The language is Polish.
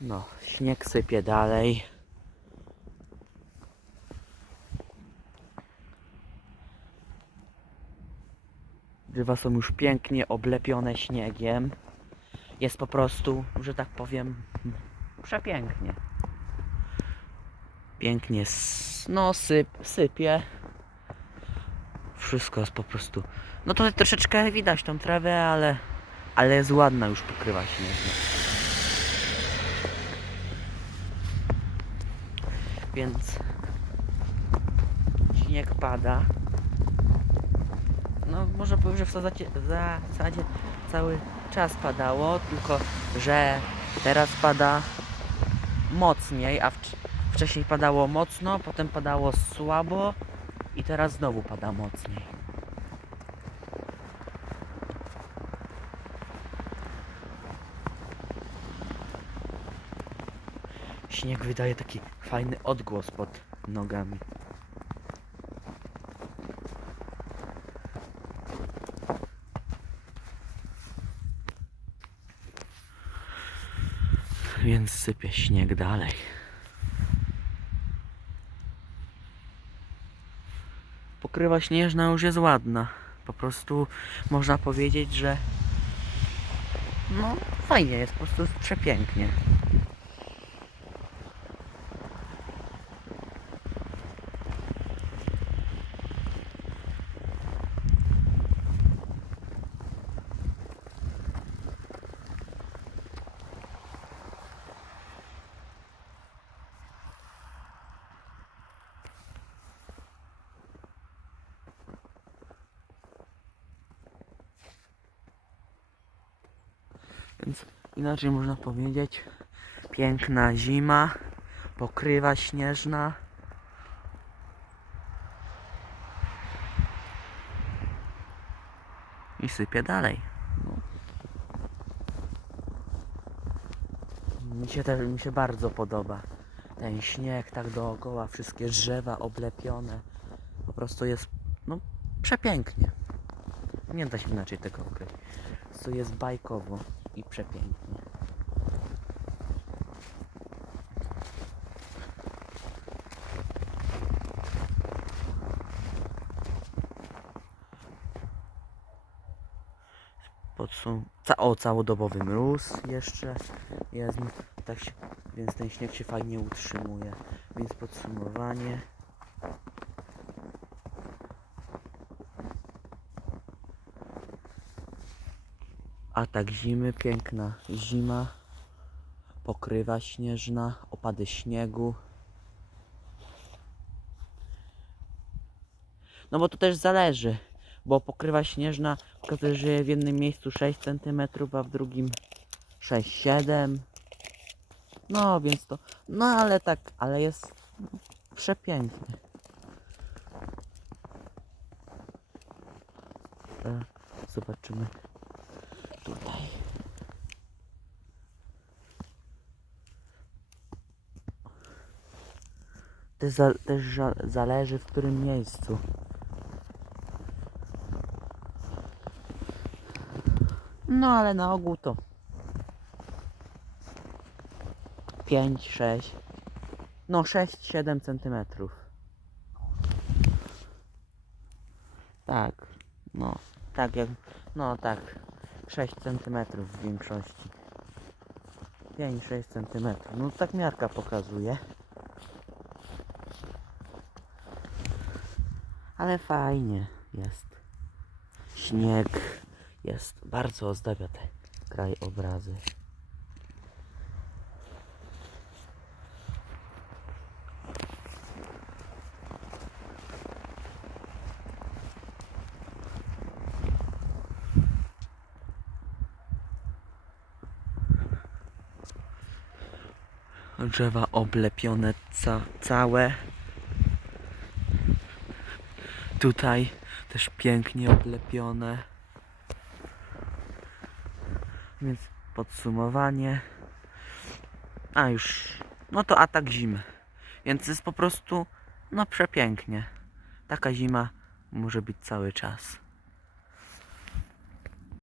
No, śnieg sypie dalej. Drzewa są już pięknie oblepione śniegiem. Jest po prostu, że tak powiem, przepięknie. Pięknie, no syp, sypie. Wszystko jest po prostu. No tutaj troszeczkę widać tą trawę, ale, ale jest ładna już pokrywa śnieżna. Więc śnieg pada. No można powiedzieć, że w zasadzie, w zasadzie cały czas padało, tylko że teraz pada mocniej, a wcz- wcześniej padało mocno, potem padało słabo i teraz znowu pada mocniej. Śnieg wydaje taki fajny odgłos pod nogami. Więc sypie śnieg dalej. Pokrywa śnieżna już jest ładna. Po prostu można powiedzieć, że no fajnie jest, po prostu jest przepięknie. Więc inaczej można powiedzieć, piękna zima, pokrywa śnieżna. I sypie dalej. No. Mi się też, mi się bardzo podoba. Ten śnieg tak dookoła, wszystkie drzewa oblepione. Po prostu jest, no, przepięknie. Nie da się inaczej tego ukryć. To jest bajkowo i przepięknie. Podsum ca o, całodobowy mróz jeszcze jest, tak się, więc ten śnieg się fajnie utrzymuje. Więc podsumowanie. Atak zimy, piękna zima, pokrywa śnieżna, opady śniegu. No bo to też zależy, bo pokrywa śnieżna pokazuje, że w jednym miejscu 6 cm, a w drugim 6-7. No więc to, no ale tak, ale jest przepięknie. E, Zobaczymy tutaj. Też, za, też zależy w którym miejscu. No ale na ogół to 5, 6, no 6-7 centymetrów. Tak, no, tak jak, no tak, 6 centymetrów w większości. 5-6 centymetrów, no tak miarka pokazuje. Ale fajnie jest. Śnieg jest, bardzo ozdabia te krajobrazy. Drzewa oblepione ca całe. Tutaj też pięknie oblepione. Więc podsumowanie. A już, no to atak zimy. Więc jest po prostu, no przepięknie. Taka zima może być cały czas.